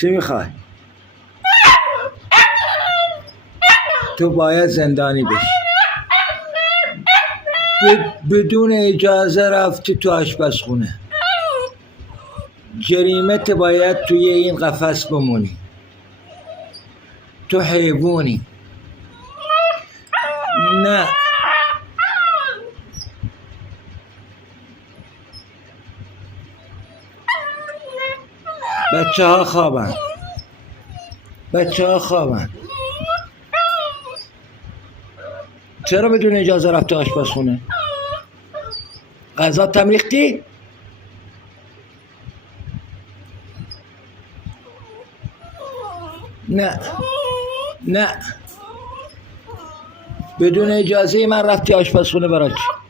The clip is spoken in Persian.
چی میخوای؟ تو باید زندانی بشی. بدون اجازه رفتی تو آشپزخونه. جریمت باید توی این قفس بمونی. تو حیوانی. نه بچه ها خوابن. چرا بدون اجازه رفتی آشپزخونه؟ غذا تم ریختی؟ نه بدون اجازه من رفتی آشپزخونه برای چی؟